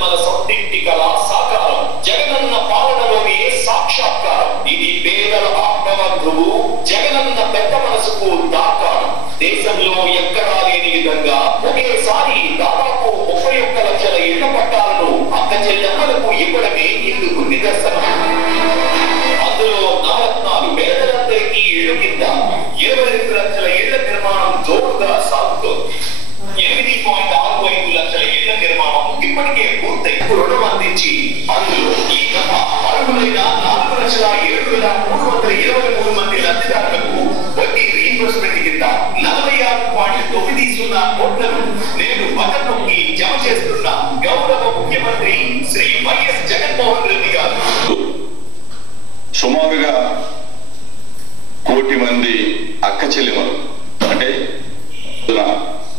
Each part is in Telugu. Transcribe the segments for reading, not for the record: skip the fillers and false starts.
మన సొంతింటి కళ సాకారం జగనన్న పాలనలోనే సాక్షాత్కారం ఇది పేదల ఆత్మబంధువు జగనన్న పెద్ద మనసుకు దాకారం దేశంలో ఎక్కడా లేని విధంగా ఒకేసారి దాదాపు 31 లక్షల ఇళ్ల పట్టాలను అక్క చెల్లెమ్మలకు ఇవ్వడమే ఇందుకు నిదర్శనం. అందులో నవరత్నాలు పేదలందరికీ ఇళ్లు కింద 22 లక్షల ఇళ్ల నిర్మాణం జోరుగా సాగుతోంది. 8.65 లక్షల ఇళ్ల నిర్మాణం ఇప్పటికే పూర్తయి రుణం అందించి అందులో ఈ గత అర్హులైన 4,07,323 మంది లబ్ధిదారులకు వడ్డీ రీయింబర్స్మెంట్ కింద 46.90 కోట్లను నేడు బటన్ నొక్కి జమ చేస్తున్న గౌరవ ముఖ్యమంత్రి శ్రీ వైఎస్ జగన్మోహన్ రెడ్డి గారు. సుమారుగా 1 కోటి మంది అక్క చెల్లెమలు అంటే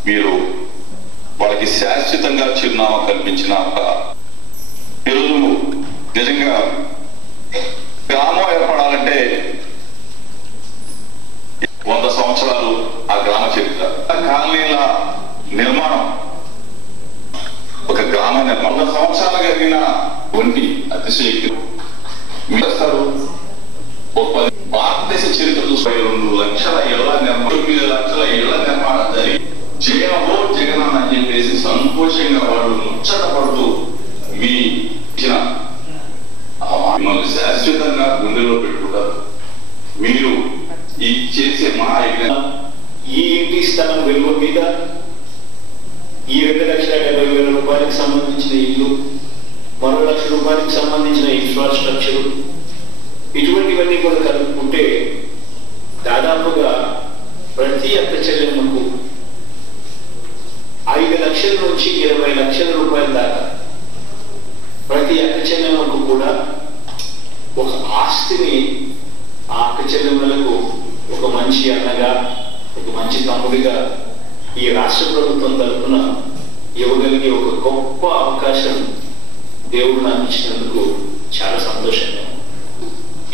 మీరు వాళ్ళకి శాశ్వతంగా చిరునామా కల్పించిన ఈరోజు నిజంగా గ్రామం ఏర్పడాలంటే 100 సంవత్సరాలు ఆ గ్రామ చరిత్ర కాలనీల నిర్మాణం ఒక గ్రామ నిర్మాణం 100 సంవత్సరాలు కలిగిన వంటి అతిశయక్తి మీస్తారు. భారతదేశ చరిత్ర 2 లక్షల ఇళ్ల నిర్మాణం 9 లక్షల ఇళ్ల నిర్మాణం జరిగి జగనో జగన్ అని చెప్పేసి సంతోషంగా వాళ్ళు ముచ్చట పడుతూ మీ ఇచ్చిన మిమ్మల్ని శాశ్వతంగా గుండెలో పెట్టుకుంటారు. మీరు ఈ చేసే ఈ ఇంటి స్థలం విలువ మీద ఈ 2,70,000 రూపాయలకు సంబంధించిన ఇల్లు, మరో ₹1,00,000 సంబంధించిన ఇన్ఫ్రాస్ట్రక్చర్, ఇటువంటివన్నీ కూడా కలుపుకుంటే దాదాపుగా ప్రతి అక్క చెల్లెమ్మకు 5 లక్షల నుంచి 20 లక్షల రూపాయల దాకా ప్రతి అక్క చెల్లెమ్మకు కూడా ఒక ఆస్తిని ఆ అక్క చెల్లెమ్మలకు ఒక మంచి అన్నగా ఒక మంచి తమ్ముడిగా ఈ రాష్ట్ర ప్రభుత్వం తరఫున ఇవ్వగలిగే ఒక గొప్ప అవకాశం దేవుడు నాకు ఇచ్చినందుకు చాలా సంతోషంగా.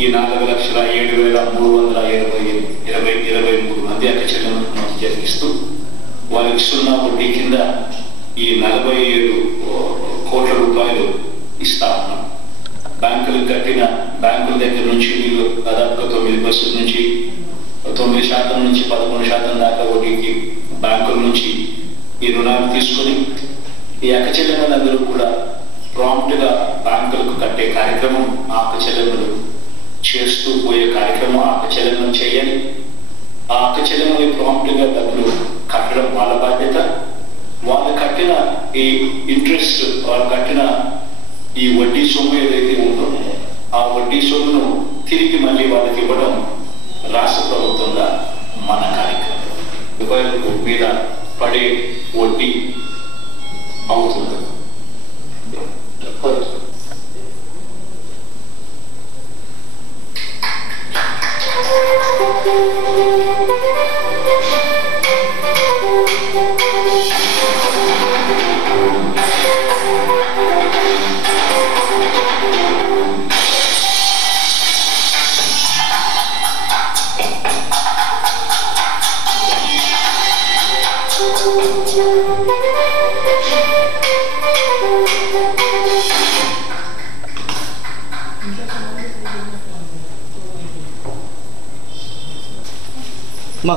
ఈ 4,07,323 మంది అక్క చెల్లెమ్మలకు మనం జరిగిస్తూ వారికి 0 వడ్డీ కింద ఈ 47 కోట్ల రూపాయలు ఇస్తా ఉన్నాం. బ్యాంకులకు కట్టిన బ్యాంకుల దగ్గర నుంచి వీళ్ళు దాదాపుగా 9% నుంచి 9% నుంచి 11% దాకా వడ్డీకి బ్యాంకుల నుంచి ఈ రుణాలు తీసుకొని ఈ అక్క చెల్లెమ్మలందరూ కూడా ప్రాంప్ట్గా బ్యాంకులకు కట్టే కార్యక్రమం ఆ అక్క చెల్లెమ్మలు చేస్తూ పోయే కార్యక్రమం ఆ అక్క చెల్లెమ్మలు చేయాలి. ఆ అక్క చెల్లెమ్మని ప్రాంప్ట్గా డబ్బులు కట్టడం వాళ్ళ బాధ్యత. వాళ్ళు కట్టిన ఈ ఇంట్రెస్ట్, వాళ్ళు కట్టిన ఈ వడ్డీ సొమ్ము ఏదైతే ఉందో ఆ వడ్డీ సొమ్మును తిరిగి మళ్ళీ వాళ్ళకి ఇవ్వడం రాష్ట్ర ప్రభుత్వంగా మన కార్యక్రమం. రూపాయలకు మీద పడే వడ్డీ అవుతుంది. Ma